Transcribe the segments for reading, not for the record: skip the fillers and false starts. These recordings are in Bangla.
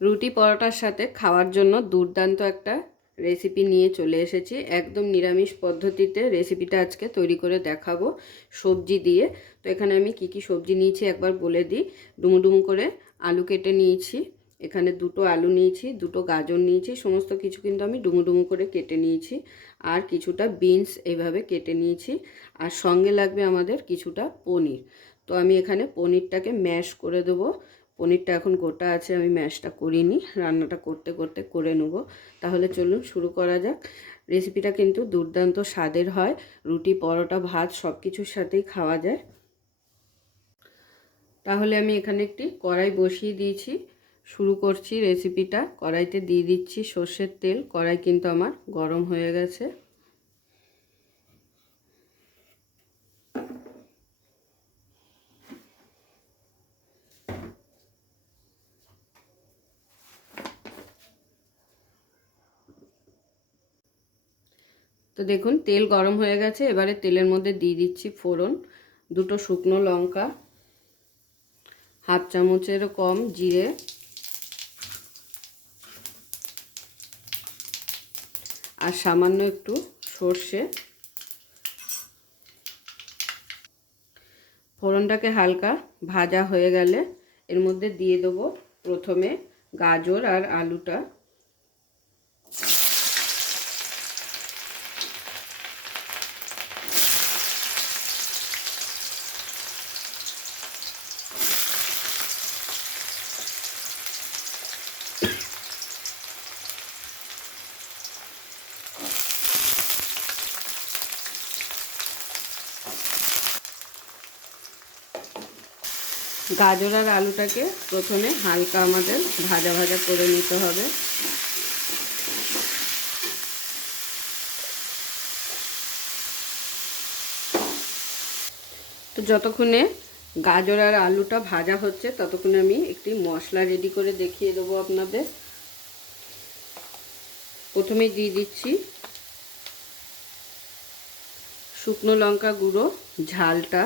রুটি পরোটার সাথে খাওয়ার জন্য দুর্দান্ত একটা রেসিপি নিয়ে চলে এসেছি। একদম নিরামিষ পদ্ধতিতে রেসিপিটা আজকে তৈরি করে দেখাবো সবজি দিয়ে। তো এখানে আমি কি কি সবজি নিয়েছি একবার বলে দিই। ডুমো ডুমো করে আলু কেটে নিয়েছি, এখানে দুটো আলু নিয়েছি, দুটো গাজর নিয়েছি, সমস্ত কিছু কিন্তু আমি ডুমো ডুমো করে কেটে নিয়েছি। আর কিছুটা বিনস এইভাবে কেটে নিয়েছি। আর সঙ্গে লাগবে আমাদের কিছুটা পনির। তো আমি এখানে পনিরটাকে ম্যাশ করে দেবো। পনিরটা এখন গোটা আছে, আমি ম্যাশটা করিনি, রান্নাটা করতে করতে করে নেব। তাহলে চলুন শুরু করা যাক। রেসিপিটা কিন্তু দুর্দান্ত স্বাদের হয়, রুটি পরোটা ভাত সব কিছুর সাথেই খাওয়া যায়। তাহলে আমি এখানে একটি কড়াই বসিয়ে দিয়েছি, শুরু করছি রেসিপিটা। কড়াইতে দিয়ে দিচ্ছি সর্ষের তেল। কড়াই কিন্তু আমার গরম হয়ে গেছে। তো দেখুন তেল গরম হয়ে গেছে। এবারে তেলের মধ্যে দিয়ে দিচ্ছি ফোড়ন, দুটো শুকনো লঙ্কা, হাফ চামচেরও কম জিরে, আর সামান্য একটু সর্ষে। ফোড়নটাকে হালকা ভাজা হয়ে গেলে এর মধ্যে দিয়ে দেবো প্রথমে গাজর আর আলুটা। গাজর আর আলুটাকে প্রথমে হালকা আমাদের ভাজা ভাজা করে নিতে হবে। তো যতক্ষণে গাজর আর আলুটা ভাজা হচ্ছে ততক্ষণে আমি একটি মশলা রেডি করে দেখিয়ে দেবো আপনাদের। প্রথমে দিয়ে দিচ্ছি শুকনো লঙ্কা গুঁড়ো ঝালটা,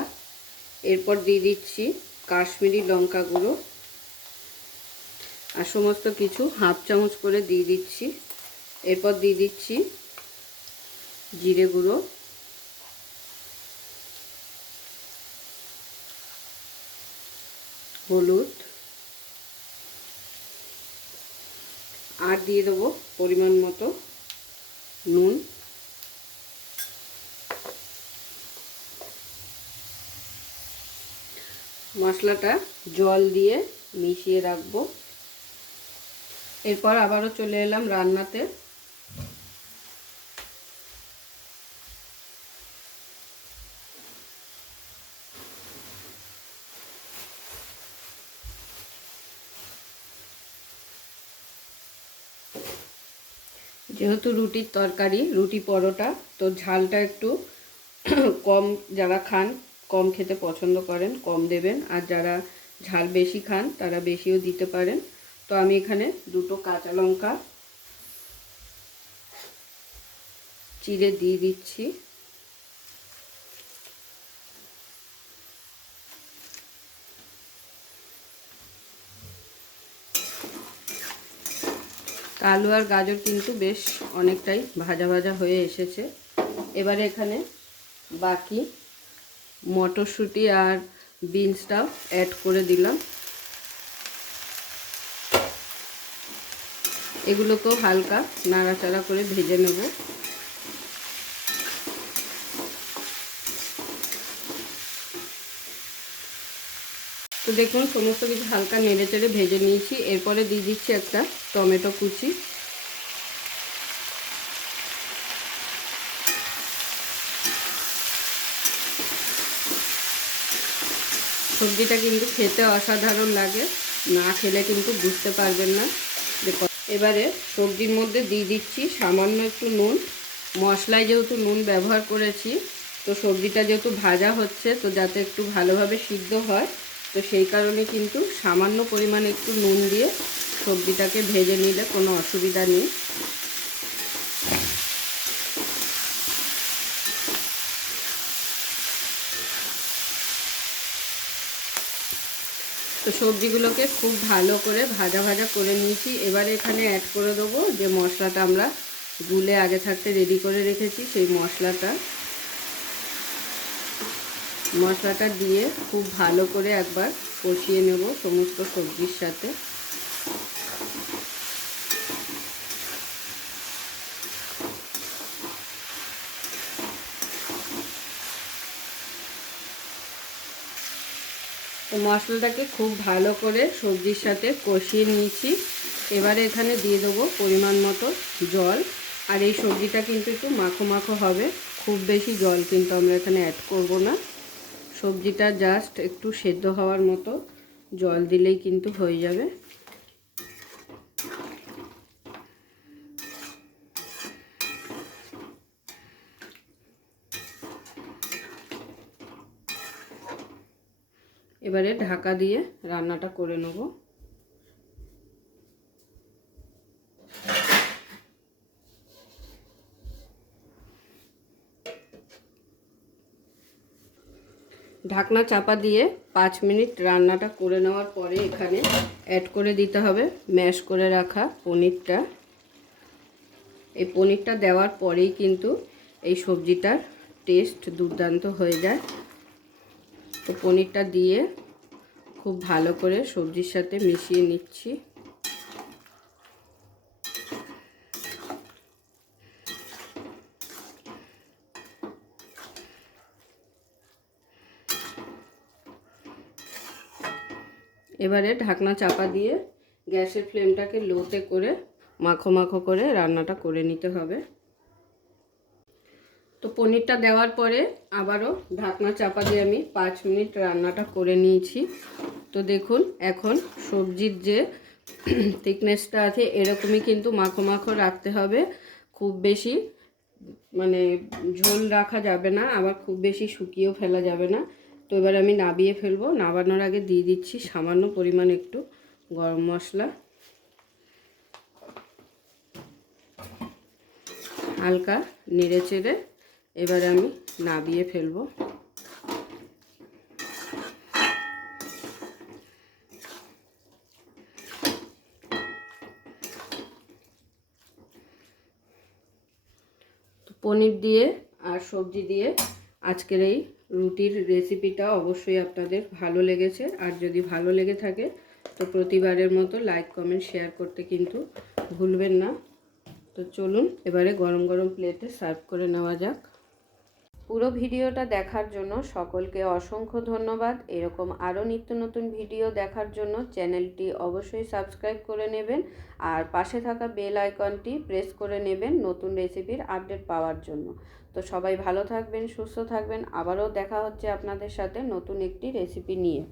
এরপর দিয়ে দিচ্ছি কাশ্মীরি লঙ্কা গুঁড়ো, আর সমস্ত কিছু হাফ চামচ করে দিয়ে দিচ্ছি। এরপর দিয়ে দিচ্ছি জিরে গুঁড়ো, হলুদ, আর দিয়ে দেবো পরিমাণ মতো নুন। মশলাটা জল দিয়ে মিশিয়ে রাখবো। এরপর আবারও চলে এলাম রান্নাতে। যেহেতু রুটির তরকারি, রুটি পরোটা, তো ঝালটা একটু কম, যারা খান কম খেতে পছন্দ করেন কম দেবেন, আর যারা ঝাল বেশি খান তারা বেশিও দিতে পারেন। তো আমি এখানে দুটো কাঁচা লঙ্কা চিড়ে দিয়ে দিচ্ছি। আলু আর গাজর কিন্তু বেশ অনেকটাই ভাজা ভাজা হয়ে এসেছে। এবারে এখানে বাকি মটরশুঁটি আর বিনসটাও অ্যাড করে দিলাম। এগুলোকেও হালকা নাড়াচাড়া করে ভেজে নেব। তো দেখুন সমস্ত কিছু হালকা নেড়ে চেড়ে ভেজে নিয়েছি। এরপরে দিয়ে দিচ্ছি একটা টমেটো কুচি। সবজিটা কিন্তু খেতে অসাধারণ লাগে, না খেলে কিন্তু বুঝতে পারবেন না। দেখো এবারে সবজির মধ্যে দিয়ে দিচ্ছি সামান্য একটু নুন। মশলায় যেহেতু নুন ব্যবহার করেছি, তো সবজিটা যেহেতু ভাজা হচ্ছে, তো যাতে একটু ভালোভাবে সিদ্ধ হয়, তো সেই কারণে কিন্তু সামান্য পরিমাণে একটু নুন দিয়ে সবজিটাকে ভেজে নিলে কোনো অসুবিধা নেই। তো সবজিগুলোকে খুব ভালো করে ভাজা ভাজা করে নিয়েছি। এবারে এখানে অ্যাড করে দেবো যে মশলাটা আমরা গুলে আগে থাকতে রেডি করে রেখেছি, সেই মশলাটা দিয়ে খুব ভালো করে একবার কষিয়ে নেব সমস্ত সবজির সাথে। তো মশলাটাকে খুব ভালো করে সবজির সাথে কষিয়ে নিয়েছি। এবারে এখানে দিয়ে দেবো পরিমাণ মতো জল। আর এই সবজিটা কিন্তু একটু মাখো মাখো হবে, খুব বেশি জল কিন্তু আমরা এখানে অ্যাড করব না। সবজিটা জাস্ট একটু সেদ্ধ হওয়ার মতো জল দিলেই কিন্তু হয়ে যাবে। এবারে ঢাকা দিয়ে রান্নাটা করে নেব। ঢাকনা চাপা দিয়ে 5 মিনিট রান্নাটা করে নেওয়ার পরে এখানে অ্যাড করে দিতে হবে ম্যাশ করে রাখা পনিরটা। এই পনিরটা দেওয়ার পরেই কিন্তু এই সবজিটার টেস্ট দুর্দান্ত হয়ে যায়। তো পনিরটা দিয়ে খুব ভালো করে সবজির সাথে মিশিয়ে নিচ্ছি। এবারে ঢাকনা চাপা দিয়ে গ্যাসের ফ্লেমটাকে লোতে করে মাখো মাখো করে রান্নাটা করে নিতে হবে। তো পনিরটা দেওয়ার পরে আবারও ঢাকনা চাপা দিয়ে আমি 5 মিনিট রান্নাটা করে নিয়েছি। তো দেখুন এখন সবজির যে থিকনেসটা আছে এরকমই কিন্তু মাখো মাখো রাখতে হবে, খুব বেশি মানে ঝোল রাখা যাবে না, আবার খুব বেশি শুকিয়েও ফেলা যাবে না। তো এবার আমি নাবিয়ে ফেলবো। নাবানোর আগে দিয়ে দিচ্ছি সামান্য পরিমাণ একটু গরম মশলা, হালকা নেড়ে চেড়ে এবারে আমি নাবিয়ে ফেলবো। পনির দিয়ে আর সবজি দিয়ে আজকের এই রুটির রেসিপিটা অবশ্যই আপনাদের ভালো লেগেছে। আর যদি ভালো লেগে থাকে তো প্রতিবারের মতো লাইক কমেন্ট শেয়ার করতে কিন্তু ভুলবেন না। তো চলুন এবারে গরম গরম প্লেটে সার্ভ করে নেওয়া যাক। পুরো ভিডিওটা দেখার জন্য সকলকে অসংখ্য ধন্যবাদ। এরকম আরও নিত্য নতুন ভিডিও দেখার জন্য চ্যানেলটি অবশ্যই সাবস্ক্রাইব করে নেবেন আর পাশে থাকা বেল আইকনটি প্রেস করে নেবেন নতুন রেসিপির আপডেট পাওয়ার জন্য। তো সবাই ভালো থাকবেন, সুস্থ থাকবেন। আবারও দেখা হচ্ছে আপনাদের সাথে নতুন একটি রেসিপি নিয়ে।